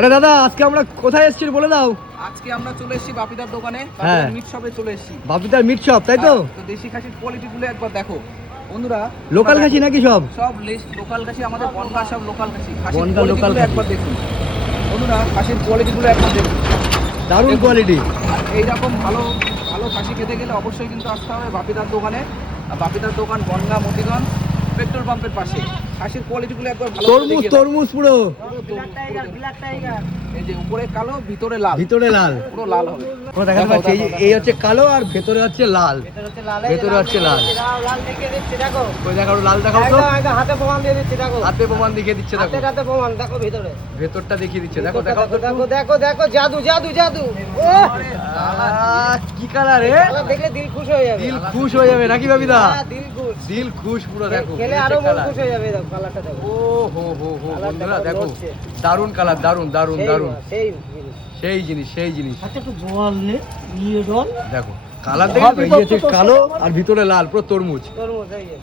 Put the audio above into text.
আরে দাদা আজকে আমরা কোথায় এসেছি বলে দাও। আজকে আমরা চলে এসেছি বাপিদার দোকানে, হ্যাঁ। মিট শপে চলে এসেছি। বাপিদার মিট শপ তাই তো? তো দেশি খাসির কোয়ালিটি গুলো একবার দেখো বন্ধুরা। লোকাল খাসি নাকি সব? সব লোকাল খাসি, আমাদের বনগা সব লোকাল খাসি। খাসির বনগা কোয়ালিটি লোকাল গুলো খাসি। একবার দেখুন বন্ধুরা, খাসির কোয়ালিটি গুলো একবার দেখুন, দারুণ কোয়ালিটি। আর এইরকম ভালো ভালো খাসি খেতে গেলে অবশ্যই কিন্তু আসতে হবে বাপিদার দোকানে। আর বাপিদার দোকান বনগা মতিগঞ্জ পেট্রোল পাম্পের পাশে। খাসির কোয়ালিটি গুলো একবার ভালো করে তরমুজ দেখিয়ে দাও। তরমুজ পুরো এই যে উপরে কালো ভিতরে লাল, ভিতরে লাল পুরো লাল হবে। পুরো দেখাতে দেখো, পাচ্ছি। দেখো, এই হচ্ছে কালো আর ভেতরে হচ্ছে লাল। ভেতরে হচ্ছে লাল। ওই দেখো লাল দেখাও তো। হাতে প্রমাণ দিয়ে দিচ্ছি, দেখো হাতে প্রমাণ দেখিয়ে দিচ্ছে দেখো। হাতে প্রমাণ, দেখো ভিতরে, ভেতরটা দেখিয়ে দিচ্ছে দেখো দেখাও তো। দেখো দেখো দেখো, জাদু জাদু জাদু। কি কালার রে? কালার দেখলে দিল খুশ হয়ে যাবে। দিল খুশ হয়ে যাবে নাকি বাবিদা? হ্যাঁ, দিল খুশ। দিল খুশ পুরো দেখো। খেলে আরো মন খুশ হয়ে যাবে, দেখো কালারটা দেখো। ও হো হো হো কালারটা বন্ধুরা দেখো, হচ্ছে। দারুন কালার, দারুন দারুন সেই দারুন। সেই জিনিস। সেই জিনিস সেই জিনিস আচ্ছা একটু বল নে, নিয়ে ডল। দেখো কালার দেখো, এই যে হচ্ছে কালো আর ভিতরে লাল পুরো তরমুজ। তরমুজ এই যে।